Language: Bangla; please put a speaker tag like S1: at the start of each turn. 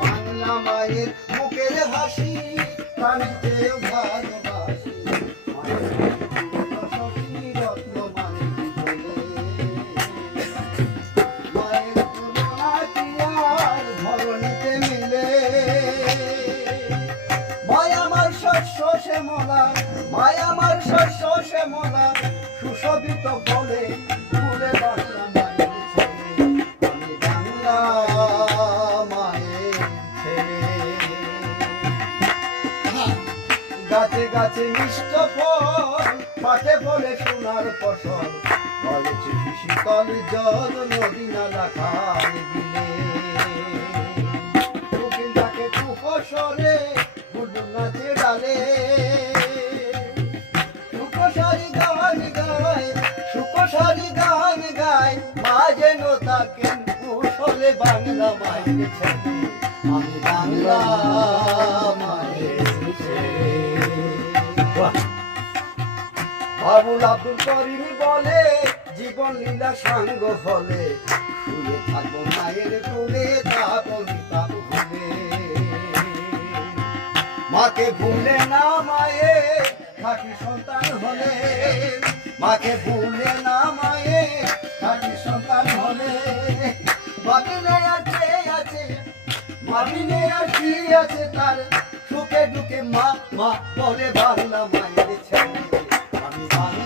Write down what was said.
S1: বাংলা মায়ের মুখের হাসি চেয়েও ভালোবাসি রত্ন মানিক মায়ের তুলনা কি আর ধরণীতে মিলে মায় আমার শস্য শ্যামলা মায় আমার শস্য শ্যামলা সুশোভিত গাছে গাছে মিষ্ট ফল মাঠে বলে সোনার ফসল। বলে চিঠি শীতল জল নদী নালা খাল বিলে কোকিল ডাকে কুকশরে গুডু নাচে ডালে কেন কুশলে বাংলা মায়ের ছেলে। আমি বাংলা বাবুল আব্দুল করিম বলে, জীবন লীলা সাঙ্গ হলে। শুয়ে থাকব মায়ের কোলে মাকে ভুলে না মায়ে, খাটি সন্তান হলে। মাকে ভুলে না মায়ে, খাটি সন্তান হলে। মাবিনে আছে আছে মাবিনে আর কি আছে তার সুখে দুঃখে মা মা বলে বাংলা মায়ের